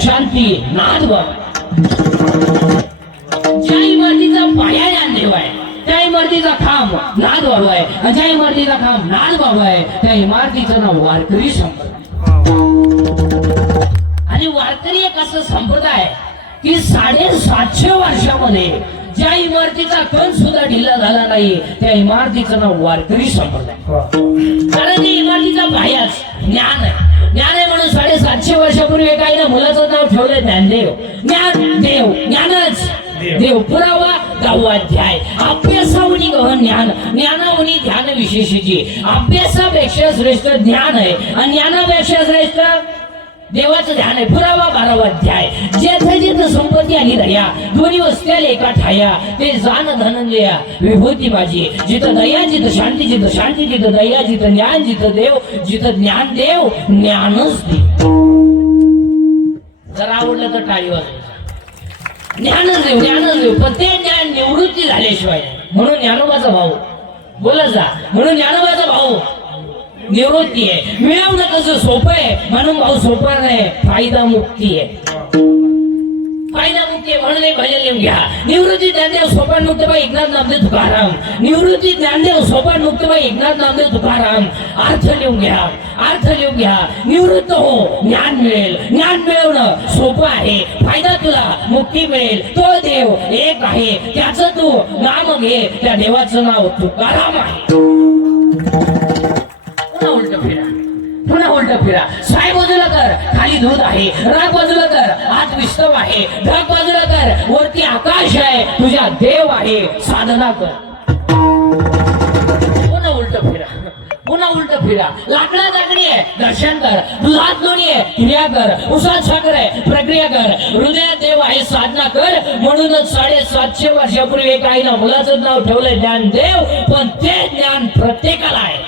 शांती नाद ज्या इमारतीचा पाया ज्ञानदेव आहे त्या इमारतीचा खांब नाद बाबू आहे आणि ज्या इमारतीचा खांब नाद बाबू आहे त्या इमारतीचं नाव वारकरी संप्रदाय. आणि वारकरी एक असं संप्रदाय की साडेसातशे वर्षामध्ये ज्या इमारतीचा कण सुद्धा ढिला झाला नाही त्या इमारतीचं नाव वारकरी संप्रदाय. कारण इमारतीचा पायाच ज्ञान आहे. ज्ञान म्हणून साडेसातशे वर्षापूर्वी एका आईनं मुलाचं नाव ठेवलं ज्ञानदेव. ज्ञान देव ज्ञानच. देव. पुरावा गावाध्याय. अभ्यासावनी गहन ज्ञान. ज्ञानावनी ध्यान विशेषची अभ्यासापेक्षा श्रेष्ठ ज्ञान आहे. आणि ज्ञानापेक्षा श्रेष्ठ देवाचं ध्यान आहे. पुरावा बारावा ध्याय जेथे जेथे संपत्ती आणि दया दोन्ही वस्त्या एका ठाया ते जाण धनंजया विभूती माझी जिथं दया जिथं शांती जिथं शांती जिथं दया जिथं ज्ञान जिथं देव जिथं ज्ञान देव ज्ञानच देव. जर आवडलं तर टाळी ज्ञानच देव ज्ञानच देव. पण ते ज्ञान निवृत्ती झाल्याशिवाय म्हणून ज्ञानोबाचा भाऊ बोला जा. म्हणून ज्ञानोबाचा भाऊ निवृत्ती आहे. मिळवणं कसं सोपं आहे? म्हणून भाऊ सोपा नाही. फायदा मुक्ती आहे. फायदा मुक्ती आहे म्हणून हे भजन लिहून घ्या. निवृत्ती ज्ञानदेव सोपान मुक्तबाई एकनाथ नामदेव तुकाराम. निवृत्ती ज्ञानदेव सोपान मुक्तबाई एकनाथ नामदेव तुकाराम. अर्थ लिहून घ्या. अर्थ लिहून घ्या. निवृत्त हो. ज्ञान मिळेल. ज्ञान मिळवणं सोपं आहे. फायदा तुला. मुक्ती मिळेल. तो देव एक आहे. त्याचं तू नाम घे. त्या देवाचं नाव तुकाराम आहे. पुन्हा फिरा. साय बाजूला कर. खाली दूध आहे. राग बाजूला कर. आत विस्तव आहे. ढग बाजूला कर. वरती आकाश आहे. तुझ्या देव आहे. साधना कर. पुन्हा उलट फिरा. पुन्हा उलट फिरा. लाकडा लाकडी आहे. दर्शन कर. दुधात लोणी आहे. क्रिया कर. उसात साखर आहे. प्रक्रिया कर. हृदयात देव आहे. साधना कर. म्हणूनच साडेसातशे वर्षापूर्वी एका आईनं मुलाचं नाव ठेवलंय ज्ञान देव पण ते ज्ञान प्रत्येकाला आहे.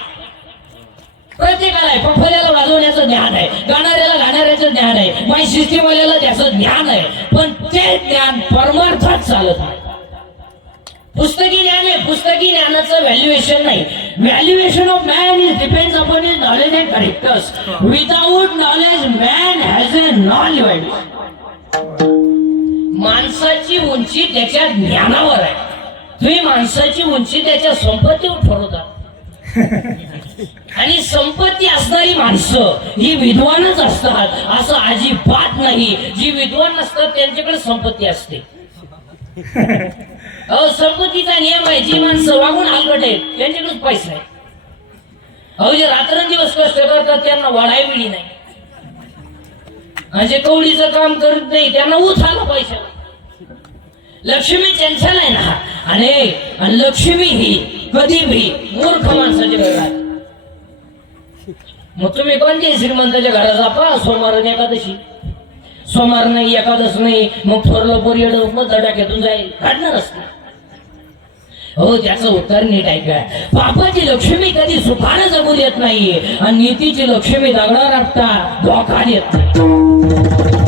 प्रत्येकाला आहे. पफल्याला वाजवण्याचं ज्ञान आहे. गाणाऱ्याला गाणाऱ्याचं ज्ञान आहे. माय सिस्टीमवाल्याला त्याचं ज्ञान आहे. पण ते ज्ञान परमार्थात चालत नाही पुस्तकी ज्ञान आहे. पुस्तकी ज्ञानाचं व्हॅल्युएशन नाही. Valuation of man is depends upon is knowledge and characters without knowledge man has a non माणसाची उंची त्याच्या ज्ञानावर आहे. तुम्ही माणसाची उंची त्याच्या संपत्तीवर ठरवता. आणि संपत्ती असणारी माणसं ही विद्वानच असतात असं अजिबात नाही. जी विद्वान नसतात त्यांच्याकडे संपत्ती असते. अहो संपत्तीचा नियम आहे जी माणसं वागून आहेत त्यांच्याकडेच पैसा आहे. अहो जे रात्रंदिवस कष्ट करतात त्यांना वाढाय मिळी नाही. आणि जे कवडीचं काम करत नाही त्यांना उठाला पैसा लक्ष्मी चंचल आहे ना आणि आणि लक्ष्मी ही कधी भी मूर्ख माणसाच्या घरात मग तुम्ही कोणते श्रीमंताच्या घरात जापा सोमवार एकादशी. सोमवार नाही एकादश नाही. मग थोरलं पोरियड मग धडाक्यातून जाईल. काढणार असते हो त्याचं उत्तर नीट ऐका. पापाची लक्ष्मी कधी सुखानं जगू देत नाहीये आणि नीतीची लक्ष्मी जगणार असता धोका देत नाही.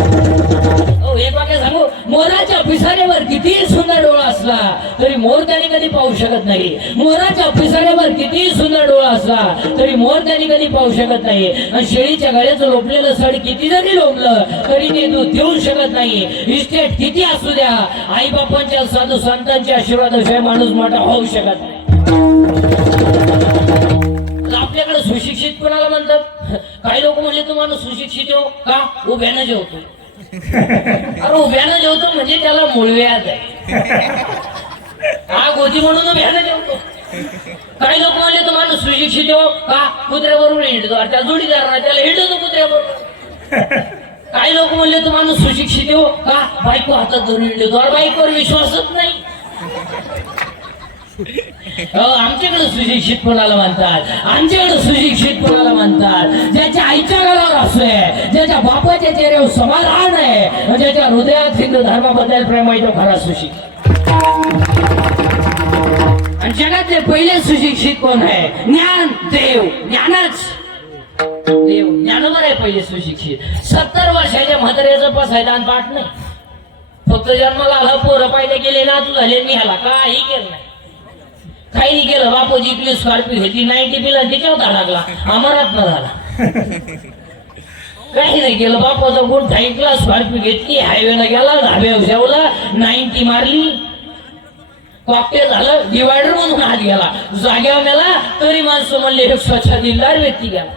एक वाक्य सांगू मोराच्या पिसाऱ्यावर कितीही सुंदर डोळा असला तरी मोर त्याने कधी पाहू शकत नाही. मोराच्या पिसाऱ्यावर कितीही सुंदर डोळा असला तरी मोर त्याने कधी पाहू शकत नाही. आणि शेळीच्या गळ्याचं लोपलेलं सड किती जरी लोंबलं तरी ते दूध देऊ शकत नाही. इस्टेट किती असू द्या आई बापांच्या साधू संतांच्या आशीर्वादाशिवाय माणूस मोठा होऊ शकत नाही. तर आपल्याकडे सुशिक्षित कोणाला म्हणतात? काही लोक म्हणले तू माणूस सुशिक्षित हो. का? उभ्यानं जेवतो. अरे उभ्यानं जेवतो म्हणजे त्याला मुळव्याध आहे. हा गोदी म्हणून उभ्यानं जेवतो. काही लोक म्हणले तो माणूस सुशिक्षित हो का? कुत्र्याबरोबर हिंडतो. त्या जोडीदार त्याला हिंडतो कुत्र्याबरोबर काही लोक म्हणले तो माणूस सुशिक्षित हो का? बायको हातात धरून हिंडतो. अरे बायकोवर विश्वासच नाही. आमच्याकडे सुशिक्षित कोणाला म्हणतात? आमच्याकडे सुशिक्षित कोणाला म्हणतात? ज्याच्या आईच्या घरावर असोय ज्याच्या बापाच्या चेहऱ्यावर समाधान आहे ज्याच्या हृदयात हिंदू धर्माबद्दल प्रेम आहे तो खरा सुशिक्षित. आणि जगातले पहिले सुशिक्षित कोण आहे? ज्ञान देव ज्ञानच. देव ज्ञानवर आहे पहिले सुशिक्षित. सत्तर वर्षाच्या म्हाताऱ्याचं पसायला आणि पाठ नाही. फक्त जन्माला आला पोरं पाहिजे गेले ना तू झाले मी ह्याला काही केलं नाही. काही नाही केलं बापू जिंकली स्कॉर्पिओ घेतली नाईन्टी पिला त्याच्यावर लागला. अमरात न झाला. काही नाही केलं बापाचा गुण ऐकला स्कॉर्पिओ घेतली हायवेला गेला धाब्यावर जेवला नाईन्टी मारली. कॉकटेल झालं डिवायडर म्हणून हात गेला. जाग्यावर गेला तरी माणसं म्हणले हे स्वच्छ दिलदार व्यक्ती गेला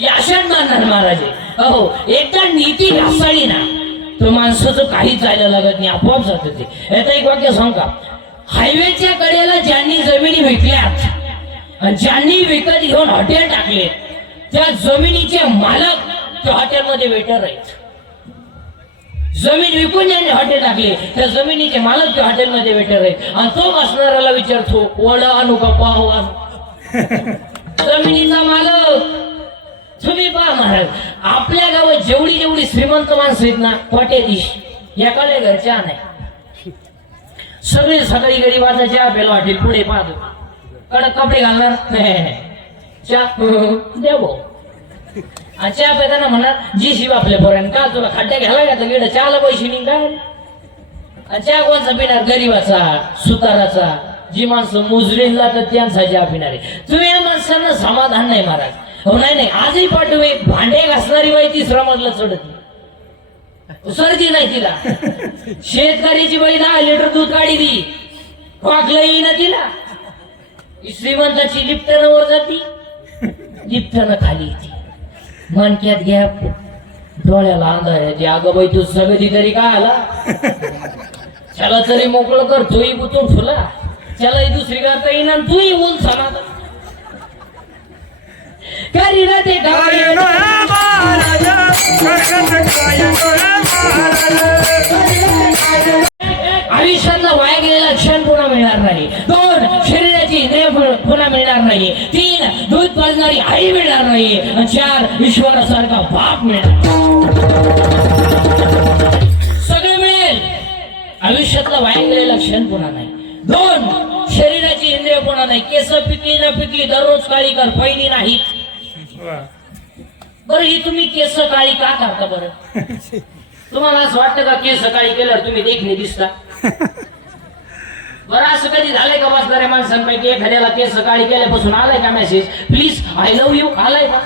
याशात मानणार महाराजे. अहो एकदा नीती घासाळी ना तो माणसाचं काही जायला लागत नाही आपोआप जात ते. याचा एक वाक्य सांग का? हायवेच्या कडेला ज्यांनी जमिनी विकल्यात ज्यांनी विकत घेऊन हॉटेल टाकले त्या जमिनीचे मालक त्या हॉटेलमध्ये वेटर आहेत. जमीन विकून ज्यांनी हॉटेल टाकले त्या जमिनीचे मालक त्या हॉटेलमध्ये वेटर आहेत. आणि तो बसणाऱ्याला विचारतो वड आणू का पाहू जमिनीचा मालक तुम्ही पहा महाराज आपल्या गावात जेवढी जेवढी श्रीमंत माणसं आहेत ना कोट्याधीश एकाले घरच्या नाही सगळे सकाळी गरीबाचा चहा प्यायला वाटेल पुढे पाहतो. कडक कपडे घालणार? नाही. चहा हो, हो, हो. आणि चहा पेताना म्हणणार जी शिव आपल्या पोराने का तुला खड्ड्या घ्यायला घातलं गेलं चहाला पैसे निघाल काय आणि चहा कोणचा पिणार? गरीबाचा सुताराचा. जी माणसं मुजरीला तर त्यांचा चहा पिणारे तुम्ही या माणसांना समाधान नाही महाराज. हो नाही नाही. आजही पाठवे भांडे घासणारी बाई तिसरा मधला चढत सर्दी नाही तिला. शेतकऱ्याची बाई दहा लिटर दूध काढी दी वाकलं येईना तिला. श्रीमंताची लिप्टन वर जाती. लिप्टन खाली येते. मनक्यात घ्या. डोळ्याला अंधार आहे अगं बाई तू सगळी तरी काय आला? त्याला तरी मोकळं कर तोही गुतून फुला त्यालाही दुसरी करता येईना आणि तूही ऊन सणात. करीना ते आयुष्यातला वाया गेलेला क्षण पुन्हा मिळणार नाही. दोन शरीराची इंद्रिय पुन्हा मिळणार नाही. तीन दूध पाजणारी आई मिळणार नाही. आणि चार ईश्वरासारखा बाप मिळणार सगळे मिळेल. आयुष्यातला वाया गेलेला क्षण पुन्हा नाही. दोन शरीराची इंद्रिय पुन्हा नाही. केस पिकली न पिकली दररोज काळी कर पहिली नाही बरं ही तुम्ही केस काळी का करता बरं? तुम्हाला असं वाटतं का केस सकाळी केल्यावर तुम्ही देखणे दिसता? बरं असं कधी झालंय का बसणाऱ्या माणसांपैकी एखाद्याला केस सकाळी केल्यापासून आलाय का message please I love you आलाय का?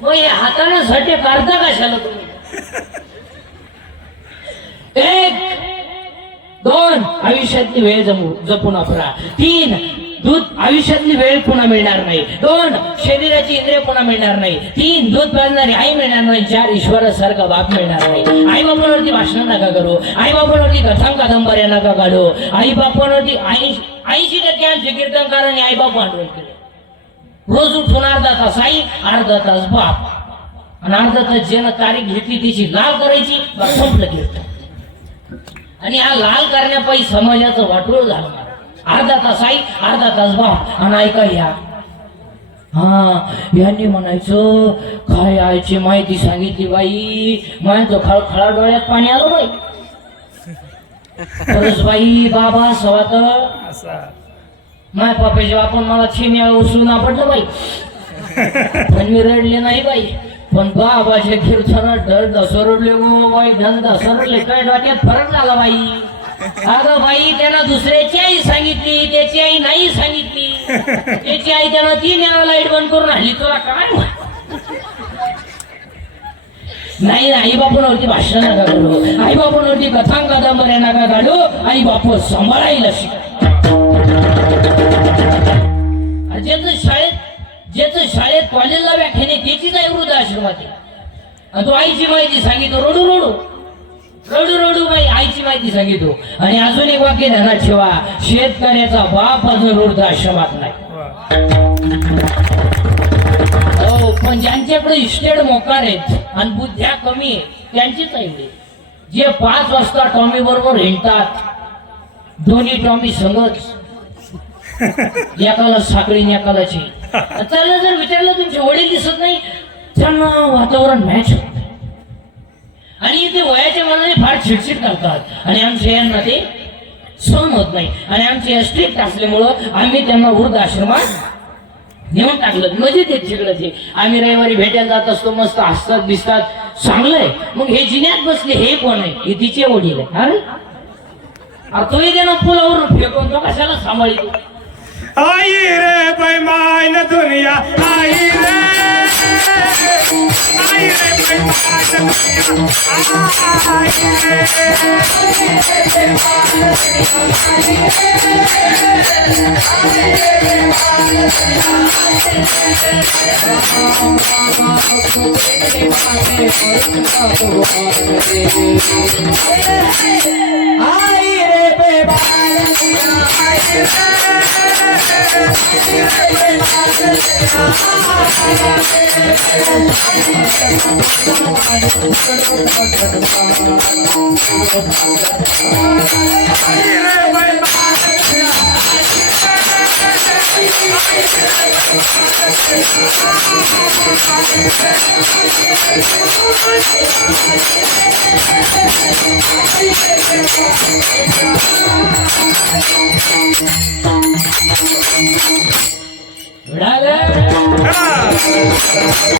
मग हे हाताने झटे काढता कशाला तुम्ही? एक दोन आयुष्यातली वेळ जमू जपून वापरा. तीन दूध आयुष्यातली वेळ पुन्हा मिळणार नाही. दोन शरीराची इंद्रिय पुन्हा मिळणार नाही. तीन दूध पाजणारी आई मिळणार नाही. चार ईश्वरासारखा बाप मिळणार नाही. आई बापांवरती भाषण नका करू. आई बापांवरती कथा कादंबऱ्या नका काढू. आई बापांवरती ऐंशी ऐंशी टक्के आमचे कीर्तनकारांनी आई बाप भांडवल केले. रोज उठून अर्धा तास आई अर्धा तास बाप. आणि अर्धा तास ज्यानं तारीख घेतली तिची लाल करायची संपलं कीर्तन. आणि हा लाल करण्यापायी समाजाचं वाटोळ झालं. अर्धा तास आई अर्धा तास बाप आणि ऐका या. हा यांनी म्हणायचं काय आईची माहिती सांगितली बाई? माझं खळखळा डोळ्यात पाणी आलं बाई. खरंच बाई बाबा सवात माय पापाची आपण मला छिम्या उचलून आपटलं बाई. पण मी रडले नाही बाई. पण बाबाच्या कीर्तनात डर दसरडले गो बाई ढल दसरडले काय डोक्यात फरक झाला बाई. अगं बाई त्यानं दुसऱ्याची आई सांगितली त्याची आई नाही सांगितली. त्याची आई त्यानं तीन वेळा लाइट बंद करून हल्ली तुला काय नाही आई बापूंवरती भाषण नका करू. आई बापूंवरती कथा कादंबऱ्या नका काढू. आई बापू सांभाळायला शिका. आणि ज्याचं शाळेत ज्याचं शाळेत कॉलेजला व्याख्याने त्याचीच वृद्ध आश्रमात आणि तो आईची माहिती सांगितलं रोडू रोडू. रडू रडू बाई आईची माहिती सांगितलो. आणि अजून एक वाक्य ध्यानात ठेवा शेतकऱ्याचा बाप अजून वृद्धाश्रमात नाही. हो पण ज्यांच्याकडे इस्टेट मोकार आहेत आणि बुद्ध्या कमी आहे त्यांचीच आहे जे पाच वाजता टॉमी बरोबर हिंडतात दोन्ही टॉमी समज. एकाला साखळी एकालाची त्याला जर विचारलं तुमचे वडील दिसत नाही त्यांना वातावरण मॅच होत. आणि इथे वयाच्या मनाने फार छिडछिड करतात. आणि आमच्या यांना ते सहन होत नाही. आणि आमचे स्ट्रिक्ट असल्यामुळं आम्ही त्यांना वृद्ध आश्रमात नेऊन टाकलं. मजेत येत सगळं ते. आम्ही रविवारी भेटायला जात असतो मस्त हसतात दिसतात. चांगलं आहे. मग हे जिन्यात बसले हे कोण आहे? हे तिचे वडील आहे अरे? तोही त्यानं पुलावर फेकून तो कशाला सांभाळतो? आई रे बैमान बैमान Yeah, आई